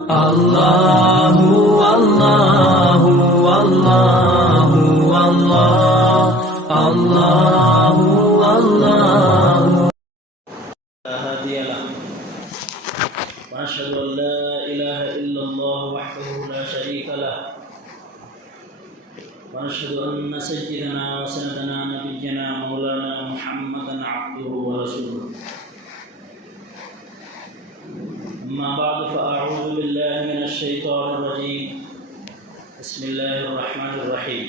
اللہ اللہ اللہ اللہ اللہ اللہ هادي له وأشهد أن لا إله إلا الله وحده لا شريك له وأشهد أن سيدنا وسندنا نبينا مولانا محمدا عبده ورسوله أما بعد فأعوذ بالله من الشيطان الرجيم بسم الله الرحمن الرحيم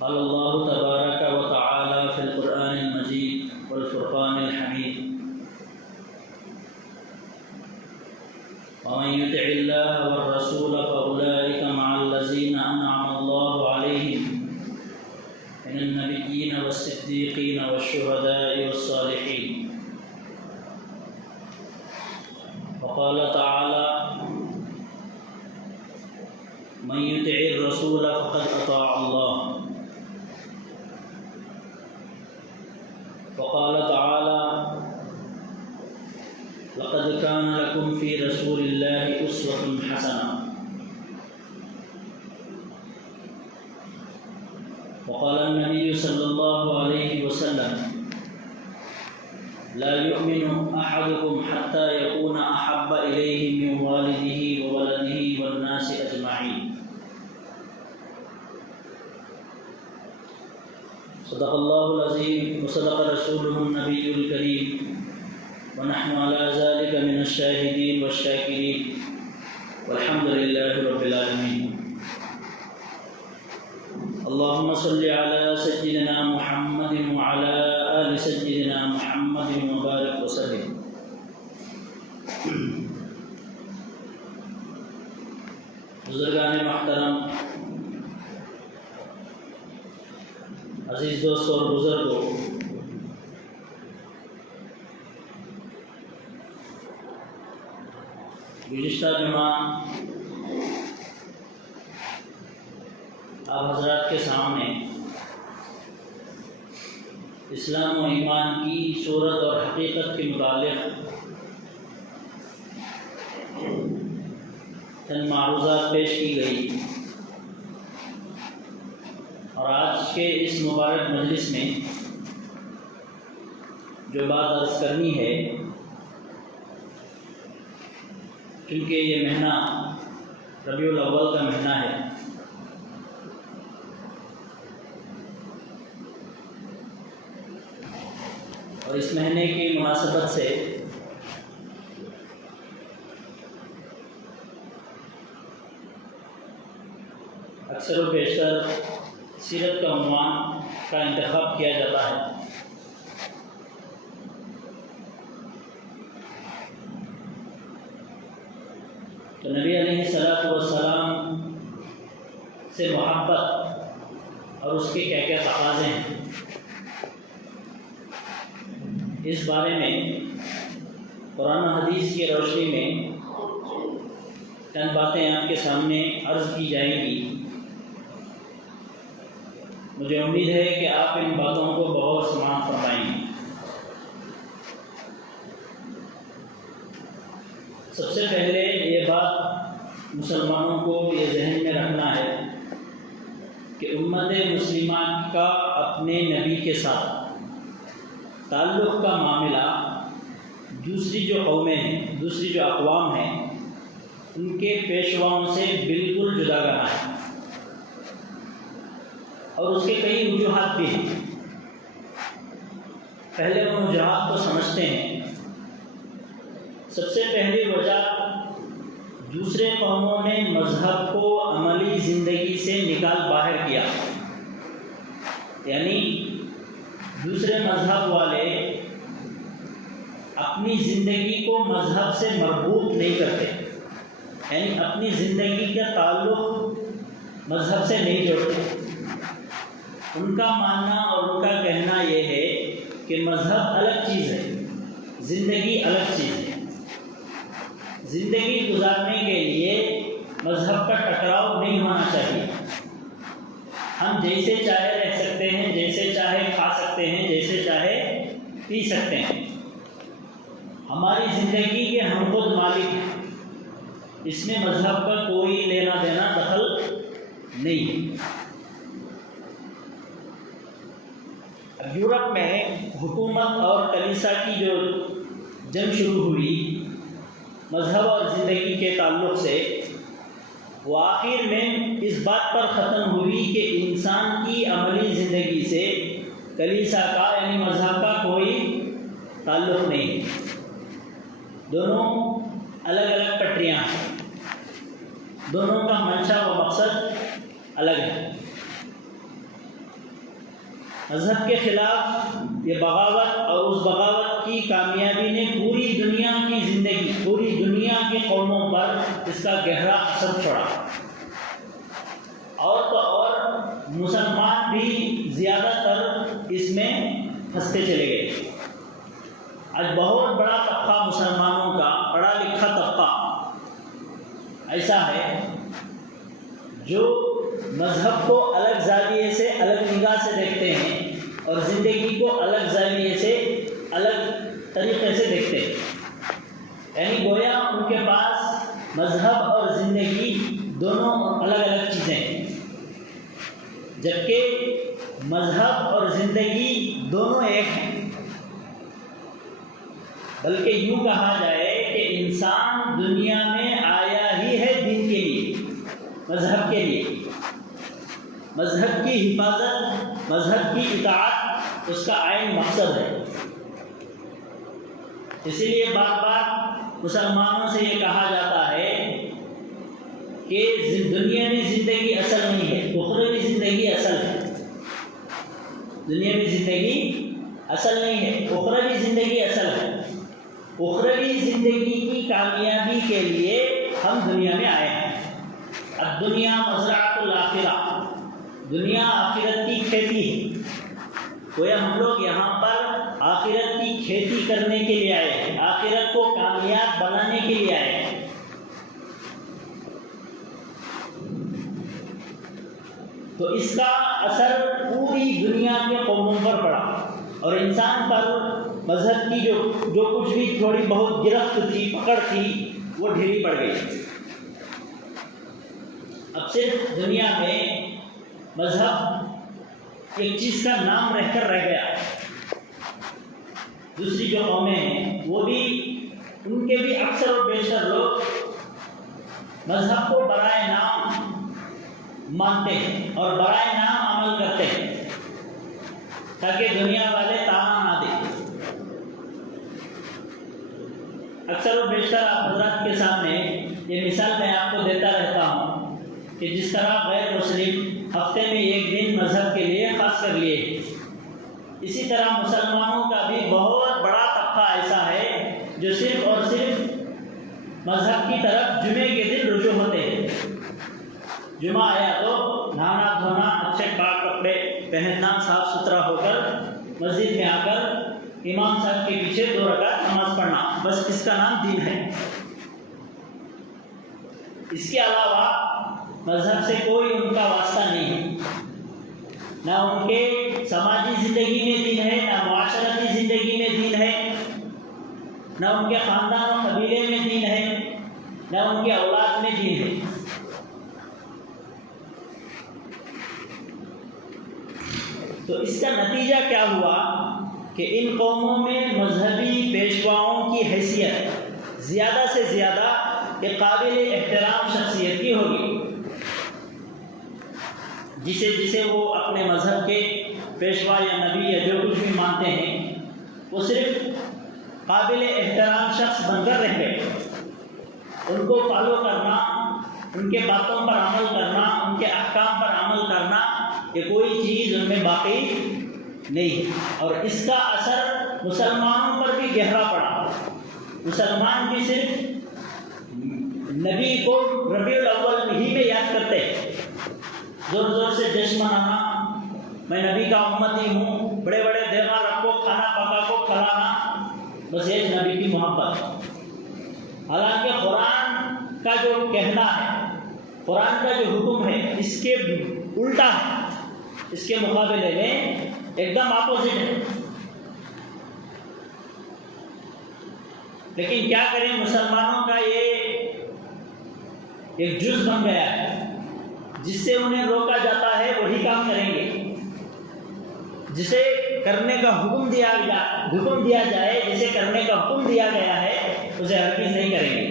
قال الله تبارك وتعالى في القرآن المجيد والفرقان الحميد ومن يطع الله والرسول فأولئك مع الذين أنعم الله عليهم من النبيين والصديقين والشهداء والصالحين وقال تعالى من يطع الرسول فقد أطاع الله وقال تعالى لقد كان لكم في رسول الله أسوة حسنة وقال النبي صلى الله عليه وسلم لا يؤمن أحدكم حتى يكون أحب إليه من والده وولده والناس أجمعين صدق الله العظيم وصدق رسوله النبي الكريم ونحن على ذلك من الشاهدين والشاكرين والحمد لله رب العالمين اللهم صل على سيدنا محمد وعلى آل سيدنا محمد وبارك وسلم بزرگان محترم، عزیز دوستوں اور بزرگوں، گزشتہ جمعہ آپ حضرات کے سامنے اسلام و ایمان کی صورت اور حقیقت کے متعلق چند معروضات پیش کی گئی، اور آج کے اس مبارک مجلس میں جو بات عرض کرنی ہے، کیونکہ یہ مہینہ ربیع الاول کا مہینہ ہے، اور اس مہینے کی مناسبت سے اکثر و بیشتر سیرت کا عنوان کا انتخاب کیا جاتا ہے۔ تو نبی علیہ الصلوۃ والسلام سے محبت اور اس کے کیا کیا تقاضے ہیں، اس بارے میں قرآن و حدیث کی روشنی میں چند باتیں آپ کے سامنے عرض کی جائیں گی۔ مجھے امید ہے کہ آپ ان باتوں کو بغور سماعت فرمائیں گے۔ سب سے پہلے یہ بات مسلمانوں کو یہ ذہن میں رکھنا ہے کہ امت مسلمہ کا اپنے نبی کے ساتھ تعلق کا معاملہ دوسری جو قومیں ہیں، دوسری جو اقوام ہیں، ان کے پیشواؤں سے بالکل جدا کرنا ہے، اور اس کے کئی وجوہات بھی ہیں۔ پہلے وہ وجوہات کو سمجھتے ہیں۔ سب سے پہلی وجہ، دوسرے قوموں نے مذہب کو عملی زندگی سے نکال باہر کیا، یعنی دوسرے مذہب والے اپنی زندگی کو مذہب سے مربوط نہیں کرتے، یعنی اپنی زندگی کا تعلق مذہب سے نہیں جوڑتے۔ ان کا ماننا اور ان کا کہنا یہ ہے کہ مذہب الگ چیز ہے، زندگی الگ چیز ہے۔ زندگی گزارنے کے لیے مذہب کا ٹکراؤ نہیں ہونا چاہیے۔ ہم جیسے چاہے رہ سکتے ہیں، جیسے چاہے کھا سکتے ہیں، جیسے چاہے پی سکتے ہیں۔ ہماری زندگی کے ہم خود مالک ہیں، اس میں مذہب کا کوئی لینا دینا دخل نہیں۔ اب یورپ میں حکومت اور کلیسا کی جو جنگ شروع ہوئی مذہب اور زندگی کے تعلق سے، وہ آخر میں اس بات پر ختم ہوئی کہ انسان کی عملی زندگی سے کلیسا کا یعنی مذہب کا کوئی تعلق نہیں، دونوں الگ الگ پٹریاں ہیں، دونوں کا منشا و مقصد الگ ہے۔ مذہب کے خلاف یہ بغاوت اور اس بغاوت کی کامیابی نے پوری دنیا کی زندگی، پوری دنیا کے قوموں پر اس کا گہرا اثر چھوڑا، اور تو اور مسلمان بھی زیادہ تر اس میں پھنستے چلے گئے۔ آج بہت بڑا طبقہ مسلمانوں کا، پڑھا لکھا طبقہ ایسا ہے جو مذہب کو الگ زاویے سے، الگ نگاہ سے دیکھتے ہیں اور زندگی کو الگ زاویے سے، الگ طریقے سے دیکھتے ہیں، یعنی گویا ان کے پاس مذہب اور زندگی دونوں الگ الگ چیزیں ہیں، جبکہ مذہب اور زندگی دونوں ایک ہیں۔ بلکہ یوں کہا جائے کہ انسان دنیا میں آیا ہی ہے دین کے لیے، مذہب کے لیے۔ مذہب کی حفاظت، مذہب کی اطاعت اس کا عین مقصد ہے۔ اسی لیے بار بار مسلمانوں سے یہ کہا جاتا ہے کہ دنیاوی زندگی اصل نہیں ہے، اخروی زندگی اصل ہے۔ دنیاوی زندگی اصل نہیں ہے، اخروی زندگی اصل ہے۔ اخروی زندگی کی کامیابی کے لیے ہم دنیا میں آئے ہیں۔ اب دنیا مزرعۃ الآخرہ، دنیا آخرت کی کھیتی ہے، گویا ہم لوگ یہاں پر آخرت کی کھیتی کرنے کے لیے آئے ہیں، آخرت کو کامیاب بنانے کے لیے آئے ہیں۔ تو اس کا اثر پوری دنیا کے قوموں پر پڑا اور انسان پر مذہب کی جو کچھ بھی تھوڑی بہت گرفت تھی، پکڑ تھی، وہ ڈھیلی پڑ گئی۔ اب صرف دنیا میں مذہب ایک چیز کا نام رہ کر رہ گیا۔ دوسری جو قومیں ہیں وہ بھی، ان کے بھی اکثر و بیشتر لوگ مذہب کو برائے نام مانتے ہیں اور برائے نام عمل کرتے ہیں تاکہ دنیا والے تانا نہ دیں۔ اکثر و بیشتر آپ حضرات کے سامنے یہ مثال میں آپ کو دیتا رہتا ہوں کہ جس طرح غیر مسلم ہفتے میں ایک دن مذہب کے لیے خاص کر لیے، اسی طرح مسلمانوں کا بھی بہت بڑا طبقہ ایسا ہے جو صرف اور صرف مذہب کی طرف جمعے کے دن رجوع ہوتے ہیں۔ جمعہ آیا تو نہانا دھونا، اچھے پاک کپڑے پہننا، صاف ستھرا ہو کر مسجد میں آ کر امام صاحب کے پیچھے 2 رکعت نماز پڑھنا، بس اس کا نام دین ہے۔ اس کے علاوہ مذہب سے کوئی ان کا واسطہ نہیں ہے، نہ ان کے سماجی زندگی میں دین ہے، نہ معاشرتی زندگی میں دین ہے، نہ ان کے خاندان و قبیلے میں دین ہے، نہ ان کے اولاد میں دین ہے۔ تو اس کا نتیجہ کیا ہوا کہ ان قوموں میں مذہبی پیشواؤں کی حیثیت زیادہ سے زیادہ ایک قابل احترام شخصیت کی ہوگی، جسے وہ اپنے مذہب کے پیشوا یا نبی یا جو کچھ بھی مانتے ہیں وہ صرف قابل احترام شخص بن کر رہ گئے۔ ان کو فالو کرنا، ان کے باتوں پر عمل کرنا، ان کے احکام پر عمل کرنا، یہ کوئی چیز ان میں باقی نہیں، اور اس کا اثر مسلمانوں پر بھی گہرا پڑا۔ مسلمان بھی صرف نبی کو ربیع الاول ہی میں یاد کرتے ہیں، زور زور سے جشن منانا، میں نبی کا امتی ہوں، بڑے بڑے دیوار رکھ کو کھانا پکا کو کھلانا، بس یہ نبی کی محبت۔ حالانکہ قرآن کا جو کہنا ہے، قرآن کا جو حکم ہے، اس کے الٹا ہے، اس کے مقابلے میں ایک دم اپوزٹ ہے۔ لیکن کیا کریں، مسلمانوں کا یہ ایک جز بن گیا ہے، جس سے انہیں روکا جاتا ہے وہی کام کریں گے، جسے کرنے کا حکم دیا جائے، جسے کرنے کا حکم دیا گیا ہے اسے ہرگز نہیں کریں گے۔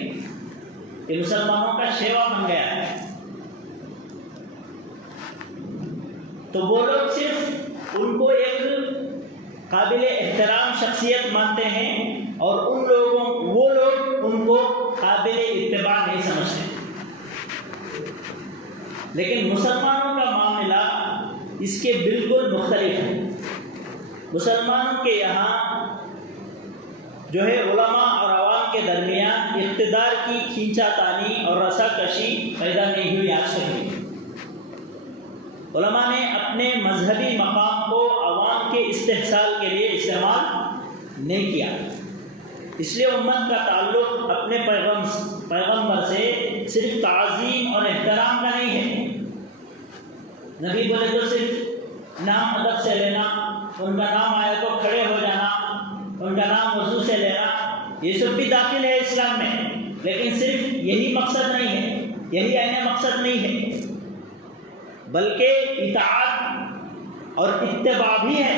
یہ مسلمانوں کا شیوا بن گیا ہے۔ تو وہ لوگ صرف ان کو ایک قابل احترام شخصیت مانتے ہیں، اور وہ لوگ ان کو قابل اتباع نہیں سمجھتے۔ لیکن مسلمانوں کا معاملہ اس کے بالکل مختلف ہے۔ مسلمانوں کے یہاں جو ہے علماء اور عوام کے درمیان اقتدار کی کھینچا تانی اور رسا کشی پیدا نہیں ہوئی آج تک۔ علماء نے اپنے مذہبی مقام کو عوام کے استحصال کے لیے استعمال نہیں کیا، اس لیے امت کا تعلق اپنے پیغمبر سے صرف تعظیم اور احترام کا نہیں ہے۔ نبی بولے تو صرف نام ادب سے لینا، ان کا نام آیا تو کھڑے ہو جانا، ان کا نام وضو سے لینا، یہ سب بھی داخل ہے اسلام میں، لیکن صرف یہی مقصد نہیں ہے، یہی عین مقصد نہیں ہے، بلکہ اطاعت اور اتباع بھی ہے۔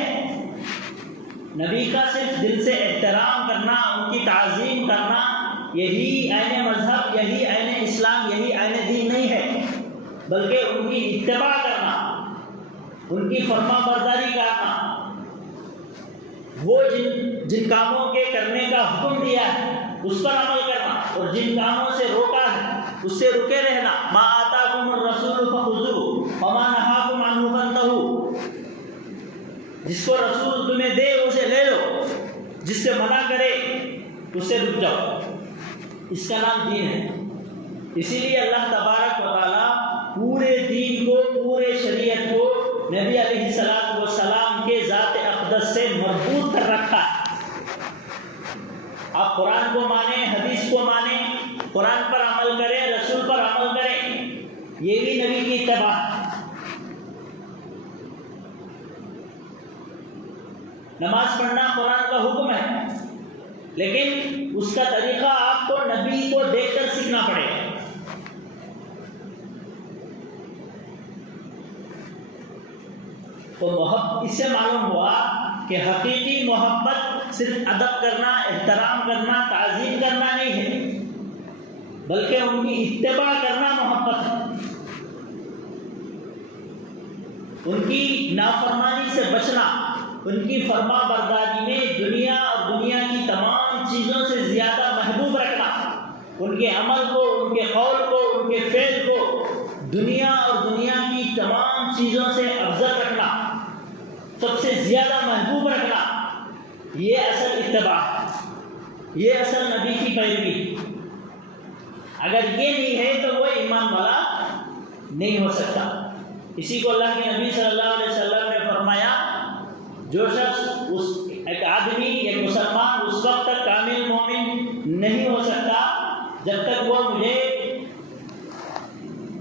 نبی کا صرف دل سے احترام کرنا، ان کی تعظیم کرنا، یہی عین مذہب، یہی عین اسلام، یہی عین دین نہیں ہے، بلکہ ان کی اتباع کرنا، ان کی فرما برداری کرنا، وہ جن کاموں کے کرنے کا حکم دیا ہے اس پر عمل کرنا، اور جن کاموں سے روکا ہے اس سے رکے رہنا۔ ما آتاکم الرسول فخذوہ وما نہاکم عنہ فانتہوا، جس کو رسول تمہیں دے اسے لے لو، جس سے منع کرے اس سے رک جاؤ، اس کا نام دین ہے۔ اسی لیے اللہ تبارک و تعالیٰ پورے دین کو، پورے شریعت کو نبی علیہ الصلوۃ والسلام کے ذات اقدس سے مربوط کر رکھا ہے۔ آپ قرآن کو مانیں، حدیث کو مانیں، قرآن پر عمل کریں، رسول پر عمل کریں، یہ بھی نبی کی اتباع ہے۔ نماز پڑھنا قرآن کا حکم ہے، لیکن اس کا طریقہ آپ کو نبی کو دیکھ کر سیکھنا پڑے گا۔ تو اس سے معلوم ہوا کہ حقیقی محبت صرف ادب کرنا، احترام کرنا، تعظیم کرنا نہیں ہے، بلکہ ان کی اتباع کرنا محبت ہے۔ ان کی نافرمانی سے بچنا، ان کی فرما برداری میں دنیا اور دنیا کی تمام چیزوں سے زیادہ محبوب رکھنا، ان کے عمل کو، ان کے قول کو، ان کے فعل کو دنیا اور دنیا کی تمام چیزوں سے افضل رکھنا، سب سے زیادہ محبوب رکھنا، یہ اصل اتباع ہے، یہ اصل نبی کی پیروی۔ اگر یہ نہیں ہے تو وہ ایمان والا نہیں ہو سکتا۔ اسی کو اللہ کے نبی صلی اللہ علیہ وسلم نے فرمایا، جو شخص ایک آدمی، ایک مسلمان اس وقت تک کامل مومن نہیں ہو سکتا جب تک وہ مجھے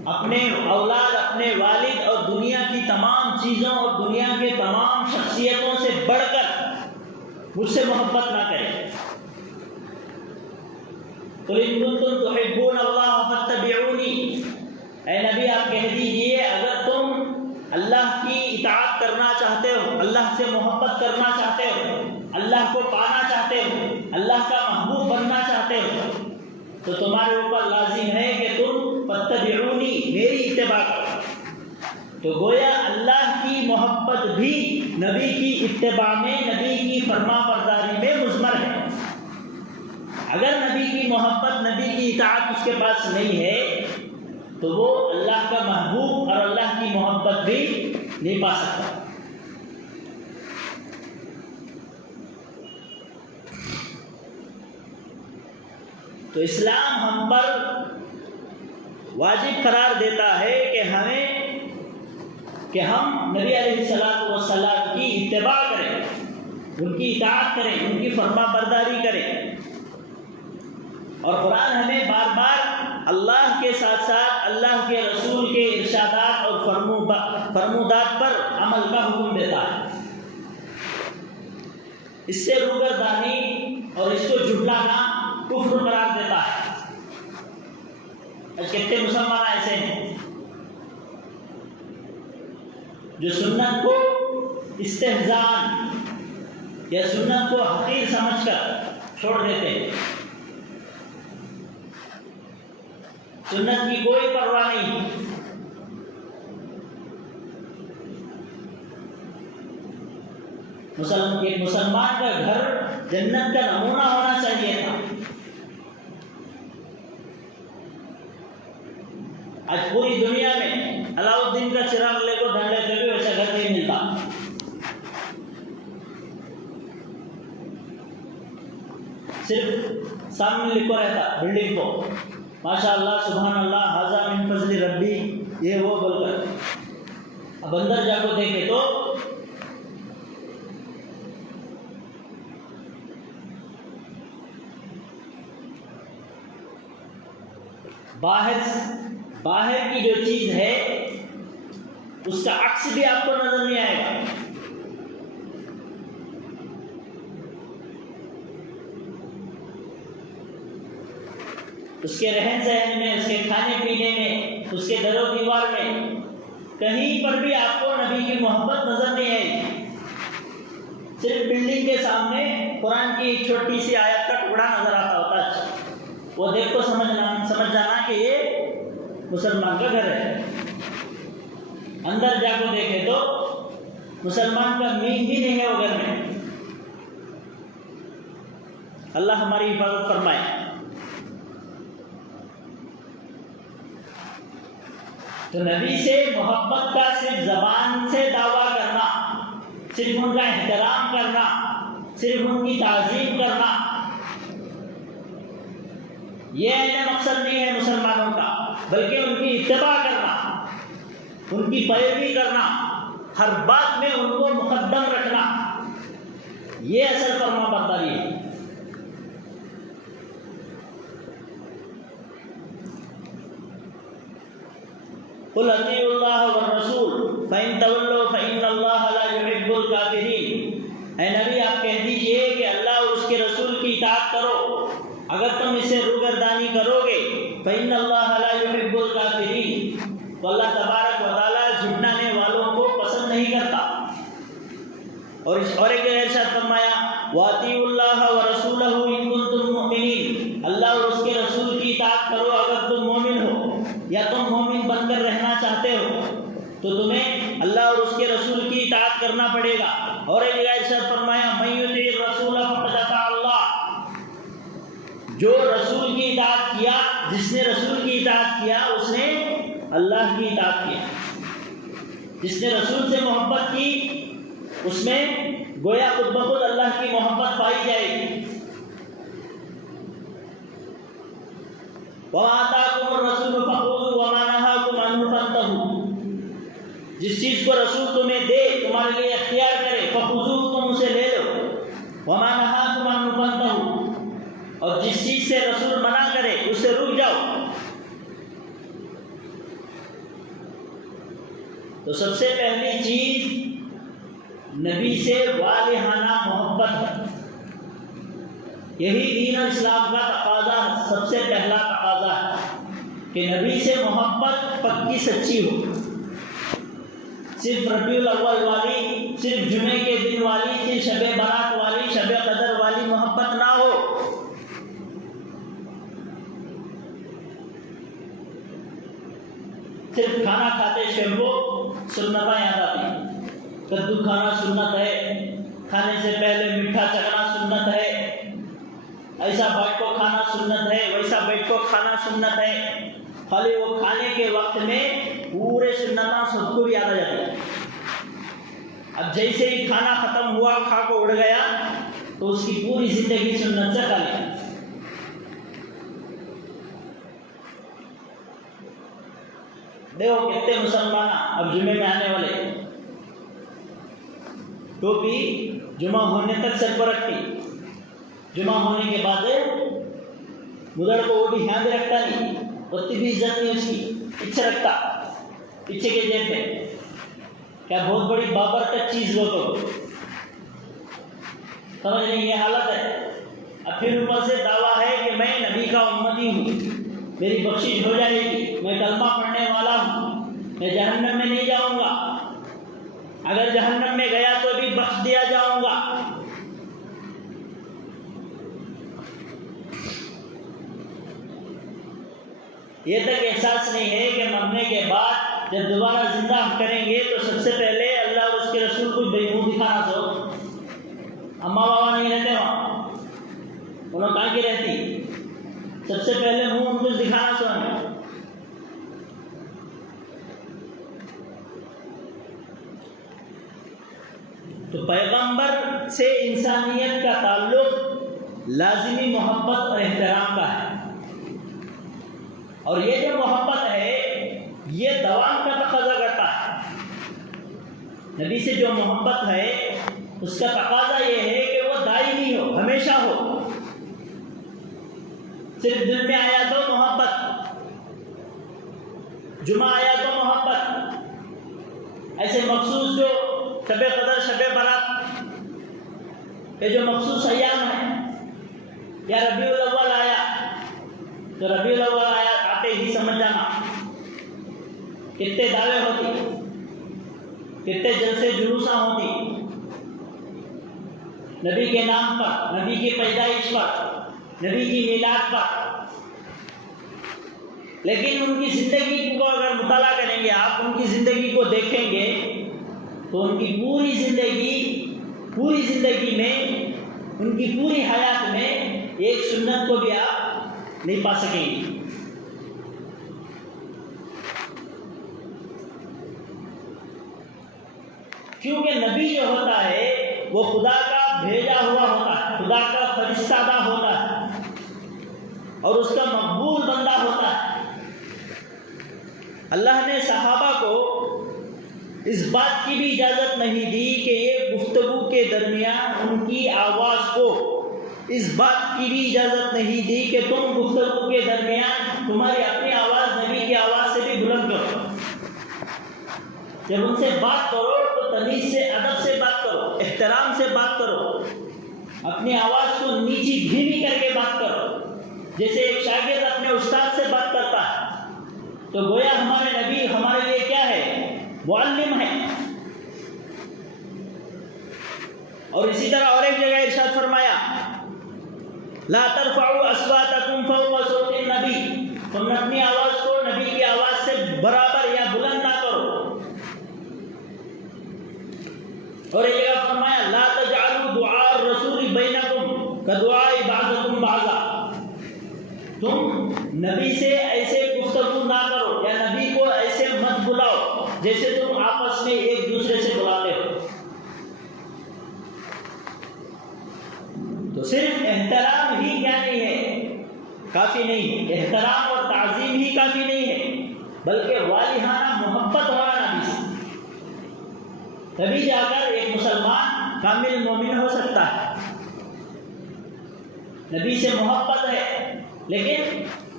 اپنے اولاد، اپنے والد اور دنیا کی تمام چیزوں اور دنیا کے تمام شخصیتوں سے بڑھ کر مجھ سے محبت نہ کرے۔ قُلْ إِن كُنتُمْ تُحِبُّونَ اللَّهَ فَاتَّبِعُونِي، اے نبی آپ کہہ دیجئے اگر تم اللہ کی اطاعت کرنا چاہتے ہو، اللہ سے محبت کرنا چاہتے ہو، اللہ کو پانا چاہتے ہو، اللہ کا محبوب بننا چاہتے ہو، تو تمہارے اوپر لازم ہے کہ تم فاتبعونی، میری اتباع کرو۔ تو گویا اللہ کی محبت بھی نبی کی اتباع میں، نبی کی فرما برداری میں مضمر ہے۔ اگر نبی کی محبت، نبی کی اطاعت اس کے پاس نہیں ہے تو وہ اللہ کا محبوب اور اللہ کی محبت بھی نہیں پا سکتا۔ تو اسلام ہم پر واجب قرار دیتا ہے کہ ہم نبی علیہ الصلوۃ والسلام کی اتباع کریں، ان کی اطاعت کریں، ان کی فرما برداری کریں۔ اور قرآن ہمیں بار بار اللہ کے ساتھ ساتھ اللہ کے رسول کے ارشادات اور فرمودات پر عمل کا حکم دیتا ہے۔ اس سے روگردانی اور اس کو جھٹلانا کفر قرار دیتا ہے. آج کتنے مسلمان ایسے ہیں جو سنت کو استہزان یا سنت کو حقیر سمجھ کر چھوڑ دیتے ہیں. سنت کی کوئی پرواہ نہیں. ایک مسلمان کا گھر جنت کا نمونہ ہونا چاہیے تھا. آج پوری دنیا میں علاؤالدین کا چراغ لے کو ڈھنڈے پہ بھی ویسا گھر نہیں ملتا. صرف سامنے لکھو رہتا بلڈنگ کو ماشاء اللہ سبحان اللہ ھذا من فضل ربی یہ وہ بول کر. اب اندر جا کو دیکھے تو باہر کی جو چیز ہے اس کا عکس بھی آپ کو نظر نہیں آئے گا. اس کے رہن سہن میں، اس کے کھانے پینے میں، اس کے در و دیوار میں کہیں پر بھی آپ کو نبی کی محبت نظر نہیں آئے گی. صرف بلڈنگ کے سامنے قرآن کی ایک چھوٹی سی آیت کا ٹکڑا نظر آتا ہوتا. وہ دیکھ کو سمجھ جانا کہ یہ مسلمان کا گھر ہے. اندر جا کو دیکھے تو مسلمان کا مین بھی نہیں ہے وہ گھر میں. اللہ ہماری حفاظت فرمائے. تو نبی سے محبت کا صرف زبان سے دعویٰ کرنا، صرف ان کا احترام کرنا، صرف ان کی تعظیم کرنا، یہ ایسا مقصد نہیں ہے مسلمانوں کا، بلکہ ان کی اتباع کرنا، ان کی پیروی کرنا، ہر بات میں ان کو مقدم رکھنا، یہ اصل فرما برداری ہے. قل اطیعوا اللہ والرسول فإن تولوا فإن اللہ لا يحب الکافرین. اے نبی آپ کہہ دیجئے کہ اللہ اور اس کے رسول کی اطاعت کرو. اگر تم اس سے روگردانی کرو گے فإن اللہ لا يحب الکافرین، تو اللہ تبارک و تعالیٰ جھٹلانے والوں کو پسند نہیں کرتا. اور ایک ارشاد فرمایا وَأَطِيعُوا اللَّهَ وَرَسُولَهُ إِن كُنتُم مُّؤْمِنِينَ. اللہ اور اس کے رسول کی اطاعت کرو اگر تم مومن ہو، یا تم مومن بن کر رہنا چاہتے ہو تو تمہیں اللہ اور اس کے رسول کی اطاعت کرنا پڑے گا. اور ایک جگہ ارشاد فرمایا مَن يُطِعِ الرَّسُولَ فَقَدْ أَطَاعَ اللَّهَ. جو رسول کی اطاعت کیا، جس نے رسول کی اطاعت کیا اس نے اللہ کی اطاعت کیا. جس نے رسول سے محبت کی اس میں گویا خود بخود اللہ کی محبت پائی جائے گی. وَمَا آتَاكُمُ الرَّسُولُ فَخُذُوهُ وَمَا نَهَاكُمْ عَنْهُ فَانْتَهُوا. جس چیز کو رسول تمہیں دے، تمہارے لیے اختیار کرے، فَخُذُوهُ تم اسے لے لو، وَمَا نَهَاكُمْ عَنْهُ فَانْتَهُوا، اور جس چیز سے رسول منع کرے اس سے رک جاؤ. تو سب سے پہلی چیز نبی سے والہانہ محبت ہے. یہی دین اور اسلام کا تقاضا، سب سے پہلا تقاضا ہے کہ نبی سے محبت پکی سچی ہو. صرف ربیع الاول والی، صرف جمعے کے دن والی، صرف شب برات والی، شب قدر والی محبت نہ ہو. صرف کھانا کھاتے شیمبو سنتیں یاد آتی. کدو کھانا سنت ہے، کھانے سے پہلے میٹھا چکھنا سنت ہے، ایسا بیٹھ کو کھانا سنت ہے، ویسا بیٹھ کو کھانا سنت ہے. خالی وہ کھانے کے وقت میں پورے سنتاں سب کو یاد آ جاتی ہے. اب جیسے ہی کھانا ختم ہوا، کھا کو اڑ گیا، تو اس کی پوری زندگی سنت سے خالی. دیکھو کتنے مسلمان اب جمعے میں آنے والے ٹوپی جمعہ ہونے تک سر پر رکھتی، جمعہ ہونے کے بعد مدر کو وہ بھی دھیان بھی رکھتا نہیں، اتنی بھی عزت نہیں اس کی، پیچھے رکھتا، پیچھے کے جیب میں. کیا بہت بڑی بابرکت چیز وہ تو سمجھ نہیں، یہ حالت ہے. اب پھر اوپر سے دعویٰ ہے کہ میں نبی کا امتی ہوں، میری بخشش ہو جائے گی، میں کلمہ پڑھنے والا ہوں، میں جہنم میں نہیں جاؤں گا، اگر جہنم میں گیا تو بھی بخش دیا جاؤں گا۔ یہ تک احساس نہیں ہے کہ مرنے کے بعد جب دوبارہ زندہ کریں گے تو سب سے پہلے اللہ اور اس کے رسول کو بے منہ دکھانا سو۔ اماں بابا نہیں رہتے وہاں، انہوں کہاں کی رہتی، سب سے پہلے منہ ان کو دکھانا سو ہمیں۔ تو پیغمبر سے انسانیت کا تعلق لازمی محبت اور احترام کا ہے، اور یہ جو محبت ہے یہ دوام کا تقاضا کرتا ہے۔ نبی سے جو محبت ہے اس کا تقاضا یہ ہے کہ وہ دائمی ہو، ہمیشہ ہو، صرف دل میں آیا تو محبت، جمعہ آیا تو محبت، ایسے مخصوص جو شب قدر، شب برات، یہ جو مخصوص ایام ہیں، یا ربیع الاول آیا تو ربیع الاول آیا آتے ہی سمجھ جانا، کتنے دعوے ہوتی، کتنے جلسے جلوساں ہوتی نبی کے نام پر، نبی کی پیدائش پر، نبی کی میلاد پر، لیکن ان کی زندگی کو اگر مطالعہ کریں گے آپ، ان کی زندگی کو دیکھیں گے تو ان کی پوری زندگی میں، ان کی پوری حیات میں ایک سنت کو بھی آپ نہیں پا سکیں گے۔ کیونکہ نبی جو ہوتا ہے وہ خدا کا بھیجا ہوا ہوتا ہے، خدا کا فرستادہ ہوتا ہے، اور اس کا مقبول بندہ ہوتا ہے۔ اللہ نے صحابہ کو اس بات کی بھی اجازت نہیں دی کہ یہ گفتگو کے درمیان ان کی آواز کو، اس بات کی بھی اجازت نہیں دی کہ تم گفتگو کے درمیان تمہاری اپنی آواز نبی کی آواز سے بھی بلند کرو۔ جب ان سے بات کرو تو تمیز سے، ادب سے بات کرو، احترام سے بات کرو، اپنی آواز کو نیچی دھیمی کر کے بات کرو، جیسے ایک شاگرد اپنے استاد سے بات کرتا ہے۔ تو گویا ہمارے نبی ہمارے لیے کیا ہے؟ معلم ہے۔ اور اسی طرح اور ایک جگہ ارشاد فرمایا، لا ترفعوا اصواتکم فوق صوت النبی، تم اپنی آواز کو نبی کی آواز سے برابر یا بلند نہ کرو۔ اور ایک جگہ فرمایا، لا تجعلوا دعاء الرسول بینکم کدعاء بعضکم بعضا، تم نبی سے ایسے گفتگو نہ کرو یا نبی کو ایسے مت بلاؤ جیسے تم آپس میں ایک دوسرے سے بلاتے ہو۔ تو صرف احترام ہی کیا نہیں ہے، کافی نہیں ہے، احترام اور تعظیم ہی کافی نہیں ہے، بلکہ والہانہ محبت ہونا نبی سے، تبھی جا کر ایک مسلمان کامل مومن ہو سکتا ہے۔ نبی سے محبت ہے لیکن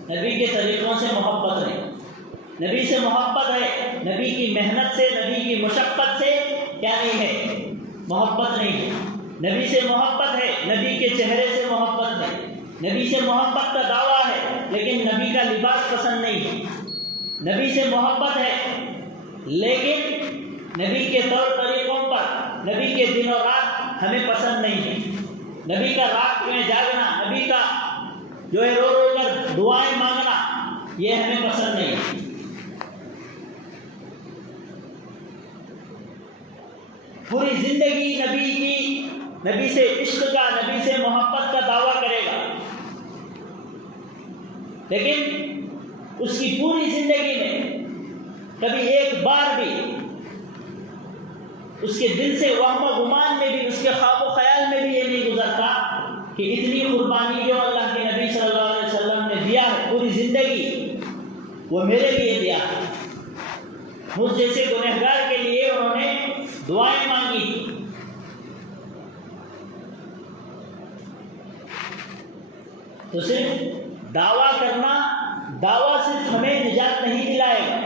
نبی کے طریقوں سے محبت نہیں، نبی سے محبت ہے، نبی کی محنت سے، نبی کی مشقت سے کیا نہیں ہے، محبت نہیں ہے۔ نبی سے محبت ہے، نبی کے چہرے سے محبت نہیں، نبی سے محبت کا دعویٰ ہے لیکن نبی کا لباس پسند نہیں ہے، نبی سے محبت ہے لیکن نبی کے طور طریقوں پر، نبی کے دن و رات ہمیں پسند نہیں ہے، نبی کا رات میں جاگنا، نبی کا جو ہے رو رو کر دعائیں مانگنا، یہ ہمیں پسند نہیں ہے۔ پوری زندگی نبی سے عشق کا، نبی سے محبت کا دعویٰ کرے گا، لیکن اس کی پوری زندگی میں کبھی ایک بار بھی اس کے دل سے وہم و گمان میں بھی، اس کے خواب و خیال میں بھی یہ نہیں گزرتا کہ اتنی قربانی جو اللہ کے نبی صلی اللہ علیہ وسلم نے دیا ہے پوری زندگی، وہ میرے لیے دیا ہے، مجھ جیسے گنہگار کے لیے انہوں نے دعائیں مانگی۔ تو صرف دعویٰ کرنا، دعویٰ صرف ہمیں نجات نہیں دلائے گا،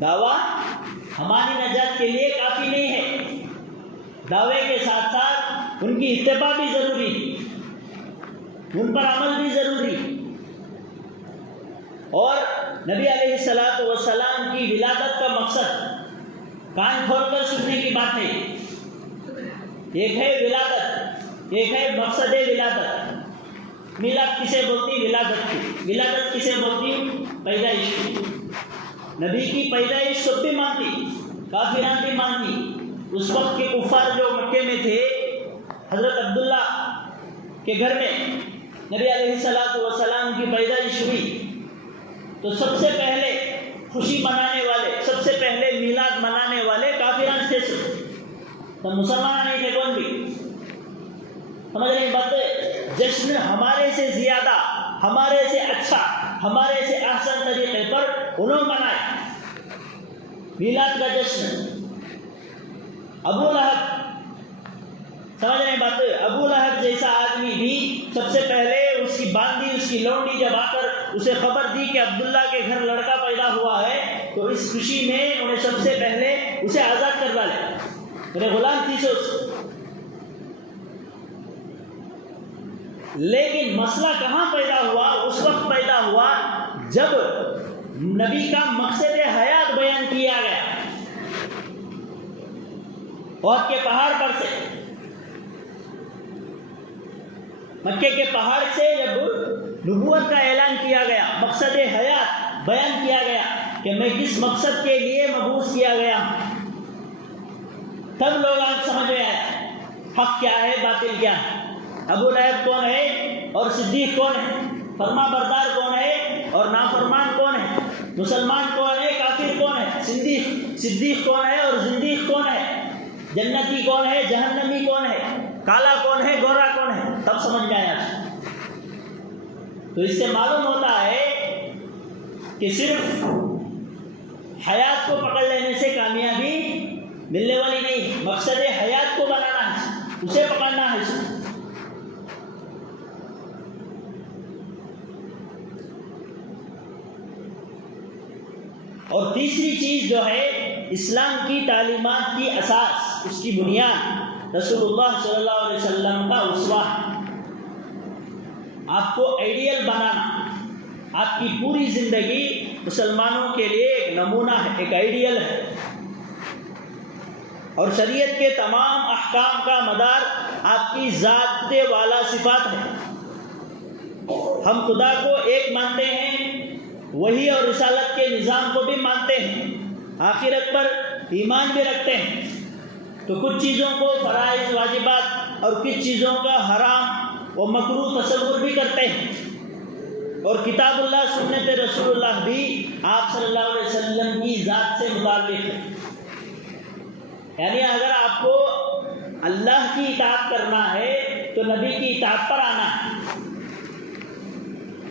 دعویٰ ہماری نجات کے لیے کافی نہیں ہے، دعوے کے ساتھ ساتھ ان کی اتباع بھی ضروری، ان پر عمل بھی ضروری۔ اور نبی علیہ الصلوۃ والسلام کی ولادت کا مقصد کان کھول کر سننے کی بات ہے۔ ایک ہے ولادت، ایک ہے مقصد ولادت۔ میلاد کسے بولتی؟ ولادت کی۔ ولادت کسے بولتی؟ پیدائش کی۔ نبی کی پیدائش سب بھی مانتی، کافران بھی مانتی۔ اس وقت کے کفار جو مکے میں تھے، حضرت عبداللہ کے گھر میں نبی علیہ الصلوۃ والسلام کی پیدائش ہوئی تو سب سے پہلے خوشی منانے والے، سب سے پہلے میلاد منانے والے کافران تھے، تو مسلمان نہیں تھے کون بھی۔ سمجھ رہے بات؟ جشن ہمارے سے زیادہ، ہمارے سے اچھا، ہمارے سے احسن طریقے پر انہوں منائے میلاد کا جشن۔ ابو لہب، سمجھ رہے بات؟ ابو لہب جیسا آدمی بھی سب سے پہلے اس کی باندھی، اس کی لونڈی جب آ کر اسے خبر دی کہ عبداللہ کے گھر لڑکا پیدا ہوا ہے، تو اس خوشی میں انہیں سب سے پہلے اسے آزاد کر ڈالے، میرے غلام تھی سو۔ لیکن مسئلہ کہاں پیدا ہوا؟ اس وقت پیدا ہوا جب نبی کا مقصد حیات بیان کیا گیا احد کے پہاڑ پر سے، مکے کے پہاڑ سے جب نبوت کا اعلان کیا گیا، مقصد حیات بیان کیا گیا کہ میں کس مقصد کے لیے مبعوث کیا گیا، تب لوگ آج سمجھ میں آیا حق کیا ہے، باطل کیا ہے، ابو لہب کون ہے اور صدیق کون ہے، فرما بردار کون ہے اور نافرمان کون ہے، مسلمان کون ہے، کافر کون ہے، صدیق کون ہے اور زندیق کون ہے، جنتی کون ہے، جہنمی کون ہے، کالا کون ہے، گورا کون ہے، تب سمجھ میں آیا۔ تو اس سے معلوم ہوتا ہے کہ صرف حیات کو پکڑ لینے سے کامیابی ملنے والی نہیں، مقصد حیات کو بنانا ہے، اسے پکڑنا ہے۔ اور تیسری چیز جو ہے اسلام کی تعلیمات کی اساس، اس کی بنیاد رسول اللہ صلی اللہ علیہ وسلم کا اسوہ، آپ کو آئیڈیل بنانا، آپ کی پوری زندگی مسلمانوں کے لیے ایک نمونہ ہے، ایک آئیڈیل ہے، اور شریعت کے تمام احکام کا مدار آپ کی ذات والا صفات ہے۔ ہم خدا کو ایک مانتے ہیں، وحی اور رسالت کے نظام کو بھی مانتے ہیں، آخرت پر ایمان بھی رکھتے ہیں، تو کچھ چیزوں کو فرائض واجبات اور کچھ چیزوں کا حرام و مکروہ تصور بھی کرتے ہیں، اور کتاب اللہ سنت رسول اللہ بھی آپ صلی اللہ علیہ وسلم کی ذات سے متعلق ہے۔ یعنی اگر آپ کو اللہ کی اطاعت کرنا ہے تو نبی کی اطاعت پر آنا ہے۔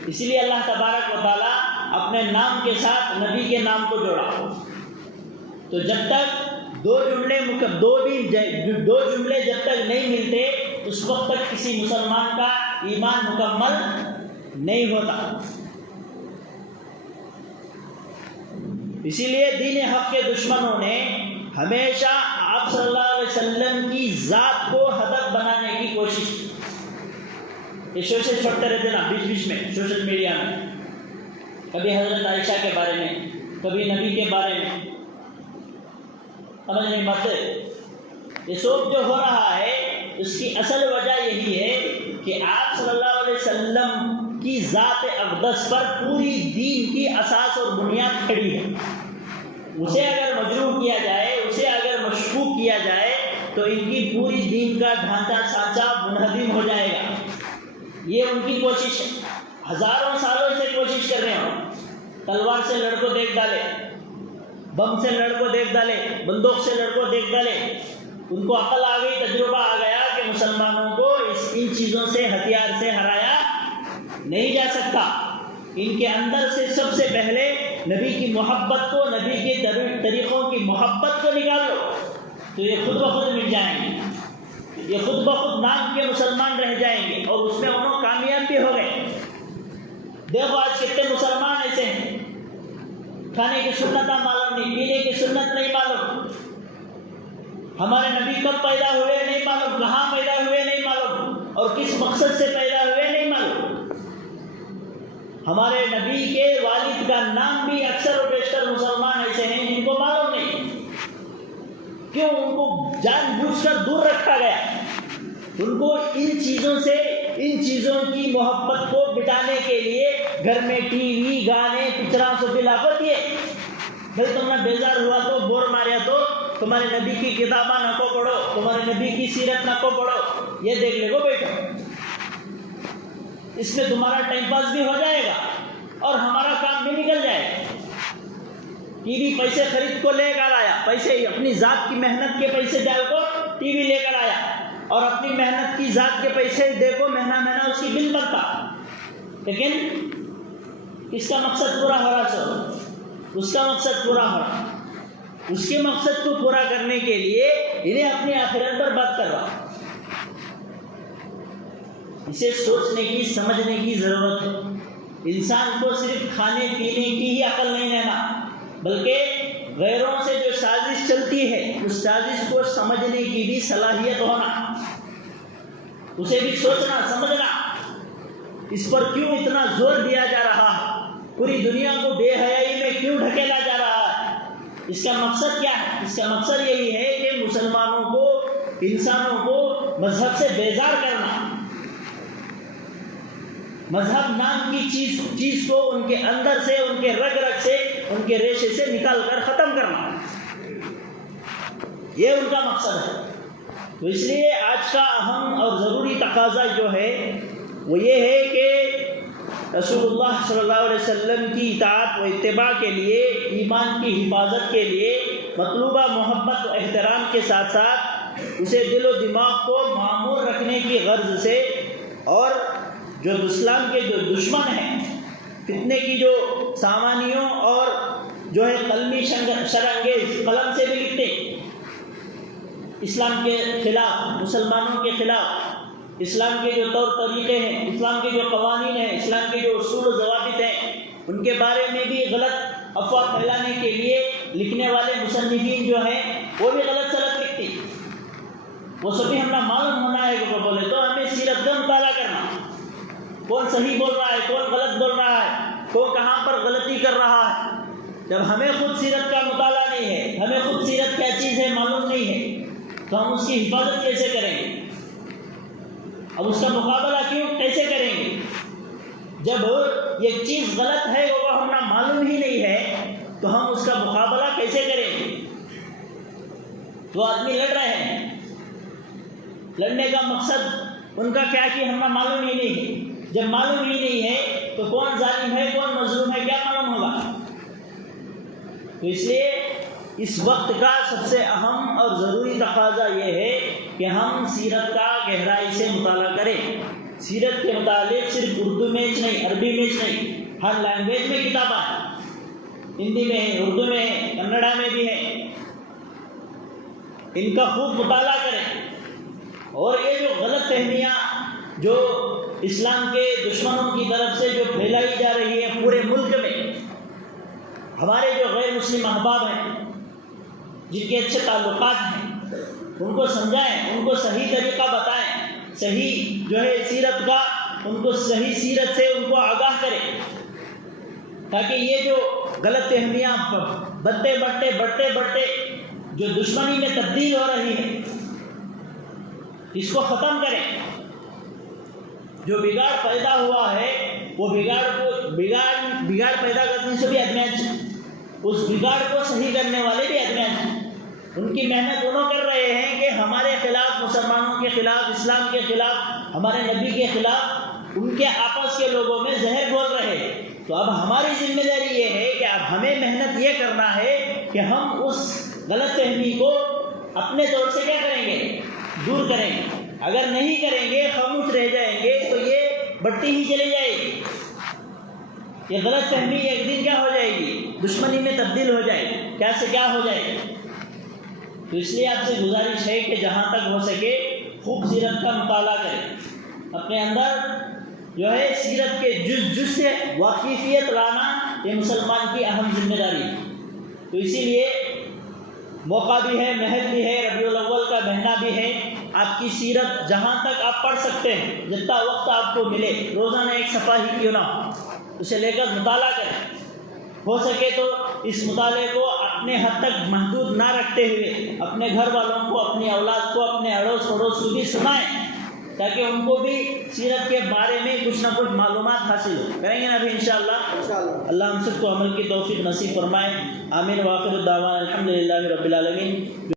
اسی لیے اللہ تبارک و تعالیٰ اپنے نام کے ساتھ نبی کے نام کو جوڑا۔ تو جب تک دو جملے جب تک نہیں ملتے اس وقت تک کسی مسلمان کا ایمان مکمل نہیں ہوتا۔ اسی لیے دین حق کے دشمنوں نے ہمیشہ آپ صلی اللہ علیہ وسلم کی ذات کو ہدف بنانے کی کوشش کی۔ یہ شوشل چھوڑتے رہتے نا بیچ میں سوشل میڈیا میں، کبھی حضرت عائشہ کے بارے میں، کبھی نبی کے بارے میں، سمجھ نہیں بات؟ یہ سب جو ہو رہا ہے اس کی اصل وجہ یہی ہے کہ آپ صلی اللہ علیہ وسلم کی ذات اقدس پر پوری دین کی اساس اور بنیاد کھڑی ہے۔ اسے اگر مجروح کیا جائے، اسے اگر مشکوک کیا جائے تو ان کی پوری دین کا ڈھانچہ سانچہ منہدم ہو جائے گا۔ یہ ان کی کوشش ہے، ہزاروں سالوں سے کوشش کر رہے ہوں، تلوار سے لڑکوں دیکھ ڈالے، بم سے لڑکوں دیکھ ڈالے، بندوق سے لڑکوں دیکھ ڈالے، ان کو عقل آ گئی، تجربہ آ گیا کہ مسلمانوں کو ان چیزوں سے، ہتھیار سے ہرایا نہیں جا سکتا۔ ان کے اندر سے سب سے پہلے نبی کی محبت کو، نبی کے طریقوں کی محبت کو نکال لو تو یہ خود بخود مل جائیں گے، یہ خود بخود نام کے مسلمان رہ جائیں گے، اور اس میں انہوں کامیاب بھی ہو گئے۔ دیکھو آج کتنے مسلمان ایسے ہیں، کھانے کی سنت معلوم نہیں، پینے کی سنت نہیں معلوم، ہمارے نبی کب پیدا ہوئے نہیں معلوم، کہاں پیدا ہوئے نہیں معلوم، اور کس مقصد سے پیدا ہوئے نہیں معلوم۔ ہمارے نبی کے والد کا نام بھی اکثر و بیشتر مسلمان ایسے ہیں جن کو معلوم نہیں، کیوں؟ ان کو جان بوجھ کر دور رکھا گیا، ان کو ان چیزوں سے، ان چیزوں کی محبت کو بٹانے کے لیے گھر میں ٹی وی، گانے، پکچراں سے بلاوت یہ بھائی تم نے بیزار ہوا تو، بور ماریا تو تمہارے نبی کی کتاباں نہ کو پڑھو، تمہارے نبی کی سیرت نہ کو پڑھو، یہ دیکھ لے گو بیٹھو، اس میں تمہارا ٹائم پاس بھی ہو جائے گا اور ہمارا کام بھی نکل جائے گا۔ ٹی وی پیسے خرید کو لے کر آیا، پیسے اپنی ذات کی محنت کے پیسے ڈال کو ٹی وی لے کر آیا، اور اپنی محنت کی ذات کے پیسے دیکھو مہینہ مہینہ اس کی بل بنتا، لیکن اس کا مقصد پورا ہو رہا، سو اس کا مقصد پورا ہو رہا، اس کے مقصد کو پورا کرنے کے لیے انہیں اپنی آخرت پر بات کر رہا۔ اسے سوچنے کی، سمجھنے کی ضرورت ہے۔ انسان کو صرف کھانے پینے کی ہی عقل نہیں رہنا، بلکہ غیروں سے جو سازش چلتی ہے اس سازش کو سمجھنے کی بھی صلاحیت ہونا، اسے بھی سوچنا سمجھنا، اس پر کیوں اتنا زور دیا جا رہا ہے، پوری دنیا کو بے حیائی میں کیوں ڈھکیلا جا رہا ہے، اس کا مقصد کیا ہے؟ اس کا مقصد یہی ہے کہ مسلمانوں کو، انسانوں کو مذہب سے بیزار کرنا، مذہب نام کی چیز کو ان کے اندر سے، ان کے رگ رگ سے، ان کے ریشے سے نکال کر ختم کرنا، یہ ان کا مقصد ہے۔ تو اس لیے آج کا اہم اور ضروری تقاضا جو ہے وہ یہ ہے کہ رسول اللہ صلی اللہ علیہ وسلم کی اطاعت و اتباع کے لیے، ایمان کی حفاظت کے لیے مطلوبہ محبت و احترام کے ساتھ ساتھ اسے دل و دماغ کو معمور رکھنے کی غرض سے، اور جو اسلام کے جو دشمن ہیں، فتنے کی جو سامانیوں اور جو ہے قلمی شرانگیز قلم سے بھی لکھتے اسلام کے خلاف، مسلمانوں کے خلاف، اسلام کے جو طور طریقے ہیں، اسلام کے جو قوانین ہیں، اسلام کے جو اصول و ضوابط ہیں، ان کے بارے میں بھی غلط افواہ پھیلانے کے لیے لکھنے والے مصنفین جو ہیں وہ بھی غلط سلط لکھتے، وہ سبھی ہمیں معلوم ہونا ہے کہ بولے تو ہمیں سیرت کا مطالعہ کرنا، کون صحیح بول رہا ہے، کون غلط بول رہا ہے، کون کہاں پر غلطی کر رہا ہے۔ جب ہمیں خود سیرت کا مطالعہ نہیں ہے، ہمیں خود سیرت کیا چیز ہے معلوم نہیں ہے، تو ہم اس کی حفاظت کیسے کریں گے؟ اب اس کا مقابلہ کیسے کریں گے؟ جب یہ چیز غلط ہے وہ ہمیں معلوم ہی نہیں ہے تو ہم اس کا مقابلہ کیسے کریں گے؟ تو آدمی لڑ رہے ہیں، لڑنے کا مقصد ان کا کیا کہ ہمیں معلوم ہی نہیں ہے۔ جب معلوم ہی نہیں ہے تو کون ظالم ہے، کون مظلوم ہے، کیا معلوم ہوگا؟ تو اس لیے اس وقت کا سب سے اہم اور ضروری تقاضا یہ ہے کہ ہم سیرت کا گہرائی سے مطالعہ کریں۔ سیرت کے متعلق صرف اردو میں نہیں، عربی میں نہیں، ہر لینگویج میں کتابیں ہیں، ہندی میں ہیں، اردو میں ہیں، کنڑا میں بھی ہیں، ان کا خوب مطالعہ کریں۔ اور یہ جو غلط فہمیاں جو اسلام کے دشمنوں کی طرف سے جو پھیلائی جا رہی ہے پورے ملک میں، ہمارے جو غیر مسلم احباب ہیں جن کے اچھے تعلقات ہیں ان کو سمجھائیں، ان کو صحیح طریقہ بتائیں، صحیح جو ہے سیرت کا، ان کو صحیح سیرت سے ان کو آگاہ کریں، تاکہ یہ جو غلط فہمیاں بڑھتے بڑھتے جو دشمنی میں تبدیل ہو رہی ہے اس کو ختم کریں۔ جو بگاڑ پیدا ہوا ہے وہ بگاڑ پیدا کرنے سے بھی ادمیان ہیں، اس بگاڑ کو صحیح کرنے والے بھی ادمیان ہیں۔ ان کی محنت انہوں کر رہے ہیں کہ ہمارے خلاف، مسلمانوں کے خلاف، اسلام کے خلاف، ہمارے نبی کے خلاف ان کے آپس کے لوگوں میں زہر گھول رہے ہیں۔ تو اب ہماری ذمہ داری یہ ہے کہ اب ہمیں محنت یہ کرنا ہے کہ ہم اس غلط فہمی کو اپنے طور سے کیا کریں گے؟ دور کریں گے۔ اگر نہیں کریں گے، خاموش رہ جائیں گے تو یہ بڑھتی ہی چلی جائے گی، یہ غلط فہمی ایک دن کیا ہو جائے گی؟ دشمنی میں تبدیل ہو جائے گی، کیا سے کیا ہو جائے گی۔ تو اس لیے آپ سے گزارش ہے کہ جہاں تک ہو سکے خوب سیرت کا مطالعہ کریں، اپنے اندر جو ہے سیرت کے جز سے واقفیت لانا یہ مسلمان کی اہم ذمہ داری ہے۔ تو اسی لیے موقع بھی ہے، محل بھی ہے، ربیع الاول کا مہینہ بھی ہے. آپ کی سیرت جہاں تک آپ پڑھ سکتے ہیں، جتنا وقت آپ کو ملے، روزانہ ایک صفحہ ہی کیوں نہ ہو، اسے لے کر مطالعہ کریں. ہو سکے تو اس مطالعے کو اپنے حد تک محدود نہ رکھتے ہوئے اپنے گھر والوں کو، اپنی اولاد کو، اپنے اڑوس پڑوس کو بھی سنائیں، تاکہ ان کو بھی سیرت کے بارے میں کچھ نہ کچھ معلومات حاصل ہو. کریں گے نا ابھی انشاءاللہ. اللہ ہم سب کو عمل کی توفیق نصیب فرمائے. آمین. وآخر الدعوانا الحمدللہ رب العالمین.